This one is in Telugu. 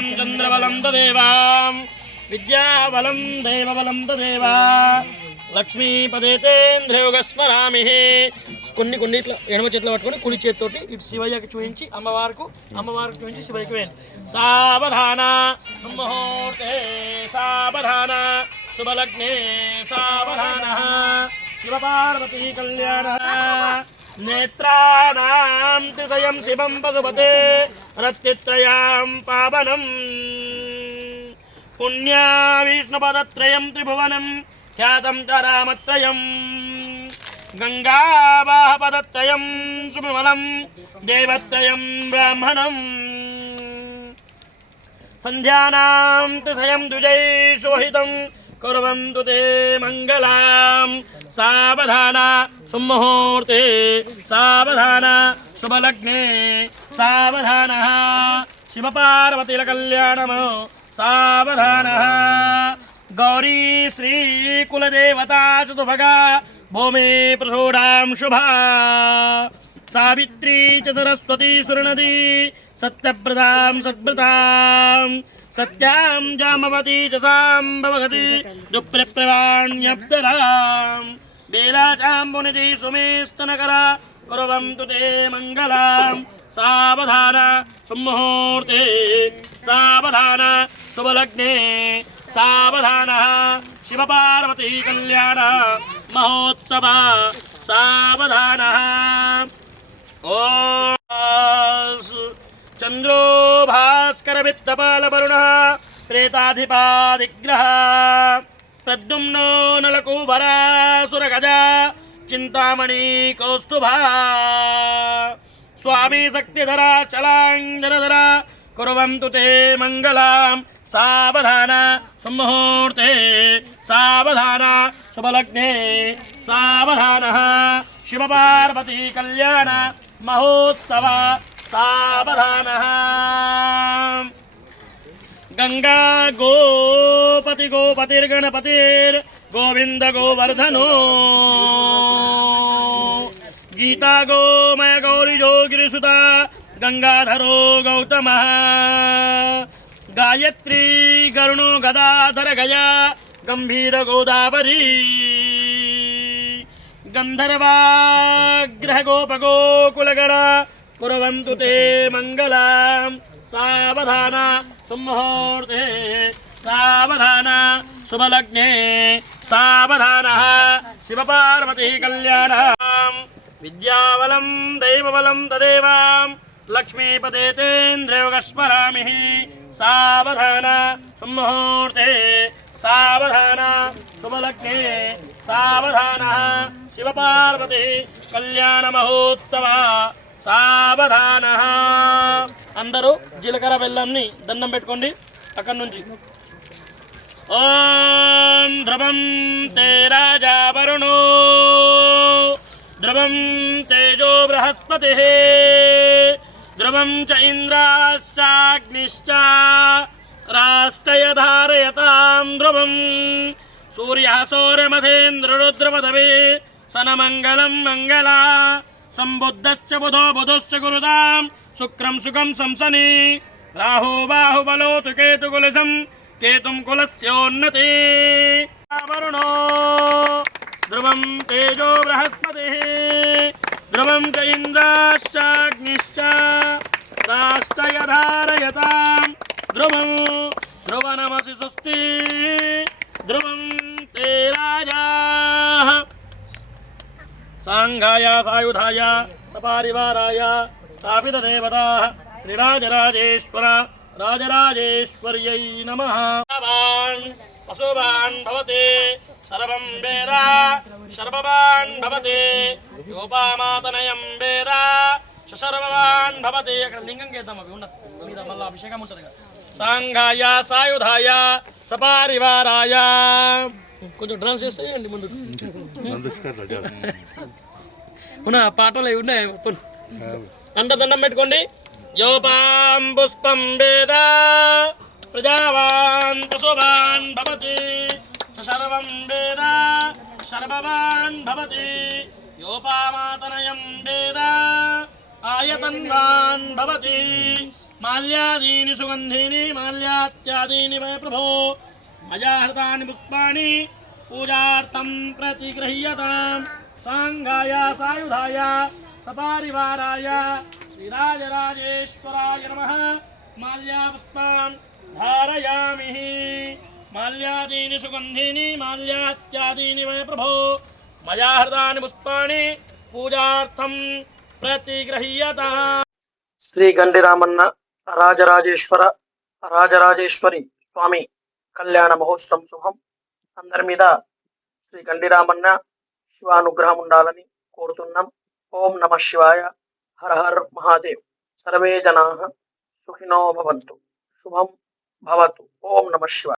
విద్యాబలం చంద్రబలం తదేవ విద్యాబలం దైవబలం తదేవ లక్ష్మీపదేతేంద్రయోగస్మరామి. కొన్ని ఇట్లా ఎడమ చేతిలో పట్టుకొని కుడి చేతితోటి ఇటు శివయ్యకి చూపించి అమ్మవారికి చూపించి శివయ్యకి వేయండి. సావధాన సుముహూర్తే సావధాన శుభలగ్నే సావధాన శివపార్వతీ కళ్యాణ. నేత్రాణాం త్రిదయం శివం పశుపతే రత్తిత్రయాం పావనం పుణ్యా విష్ణుపదత్రయం త్రిభువనం ఖ్యాతం చరామత్రయం గంగావాహపదత్రయం సువిమలం దేవత్రయం బ్రాహ్మణం. సంధ్యానాం త్రిదయం ద్విజై శోహితం కుర్వంతు తే మంగళం. సావధాన సుముహూర్తే సావధాన శుభలగ్నే సావధాన శివపార్వతీల కళ్యాణం సావధాన. గౌరీ శ్రీ కులదేవతా చతుర్భగా భూమి ప్రసూడాం శుభా. సావిత్రీ చ సరస్వతీ సురనదీ సత్యప్రదాం సద్భృతాం సత్యాం జామవతీ చ సాంబవగతి దుఃప్రప్రవాణ్యప్యరాం. బేలాచాంబునిధి సుమేస్తనకర కుర్వంతు తే మంగళం. సావధాన సుముహూర్తే సావధాన శుభలగ్నే సావధాన శివపార్వతీ కళ్యాణ మహోత్సవ సావధాన. ఓం చంద్రో భాస్కర విత్తపాలవరుణ ప్రేతాధిపాదిగ్రహ ప్రద్యుమ్నో నలకూబరాసురగజ చింతామణి కౌస్తుభా. స్వామి శక్తిధరా చలాంజనధరా కుర్వంతు తే మంగళం. సావధాన సుముహూర్తే సావధాన శుభలగ్నే సావధాన శివపార్వతీ కళ్యాణ మహోత్సవ సావధాన. గంగా గోపతి గోపతిర్గణపతిర్ గోవింద గోవర్ధనో. గీతా గోమయ గౌరీ జోగిరిసుత గంగాధరో గౌతమ. గాయత్రీ గరుణో గదాధర గయా గంభీర గోదావరి. గంధర్వాగ్రహ గోపగోకులగణ కుర్వంతు తే మంగళం. సావధాన సుముహూర్తే సావధాన శుభలగ్నే సావధాన శివపార్వతీ కళ్యాణ. విద్యాబలం దైవబలం తదేవ లక్ష్మీపదేతేంద్రయోగస్మరామి. సావధాన సుముహూర్తే సావధాన శుభలగ్నే సావధాన శివపార్వతీ కళ్యాణ మహోత్సవ సావధాన. అందరూ జీలకర్ర బెల్లంని దండం పెట్టుకోండి అక్కడి నుంచి. ఓం ధ్రువం తే రాజా వరుణో ధ్రువం తేజో బృహస్పతి ధ్రువం చ ఇంద్రాశ్చాగ్నిశ్చ రాష్ట్రయ ధారయతాం ధ్రువం. సూర్య సౌర్యమధేంద్రరుద్రపదవే సనమంగళం మంగళ. సంబుద్ధశ్చ బుధో బుధశ్చ గురుదాం శుక్రం సుఖం సంసని. రాహు బాహుబలోతు కేతుకులసం కేతుం కులస్యోన్నతి. వరుణో ధ్రువం తేజో బృహస్పతి ధ్రువం చ ఇంద్రాశ్చాగ్నిశ్చ రాష్ట్రయ ధారయతాం ధ్రువం. ధ్రువనమసి స్వస్తి ధ్రువం తే రాజా. సాంఘాయ సాయుధాయ సపారివారాయ స్థాపిత దేవతా శ్రీరాజరాజేశ్వర రాజరాజేశ్వర్యై నమః. పశువాన్ భవతే సర్వం వేద శర్వవాన్ భవతే యోపామాతనయం వేద సర్వవాన్ భవతే. అక్కడ లింగం చేద్దాం అవి ఉన్నది మీద మళ్ళీ అభిషేకం ఉంటుంది కదా. సాంఘాయ సాయుధాయ సపారివారాయ. కొంచెం డాన్స్ చేస్తాయండి ముందు ఉన్నా పాటలు అవి ఉన్నాయి. అంత దండం పెట్టుకోండి. యోపాం పుష్పం వేద ప్రజావాన్ పశువాన్ భవతి సర్వం వేద శర్వవాన్ భవతి యోపామాతనయం వేద ఆయతన్వాన్ భవతి माल्यादीनि सुगन्धीनि माल्यात्यादीनि वै प्रभो मया हृतानि पुष्पाणि पूजार्थं प्रतिगृह्यताम् सांगाय सायुधाय सपारिवाराय श्रीराजराजेश्वराय नमः माल्यापुष्पान् धारयामि माल्यादीनि सुगन्धीनि माल्यात्यादीनि वै प्रभो मया हृतानि पुष्पाणि पूजार्थं प्रतिगृह्यताम् శ్రీ గండిరామన్న రాజరాజేశ్వర రాజరాజేశ్వరి స్వామి కళ్యాణ మహోత్సవం శుభం. అందరి మీద శ్రీ గండిరామన్న శివానుగ్రహం ఉండాలని కోరుతున్నాం. ఓం నమ శివాయ. హర హర్ మహాదేవ్. సర్వే జనా సుఖినో భవంతు. శుభం భవతు. ఓం నమ శివాయ.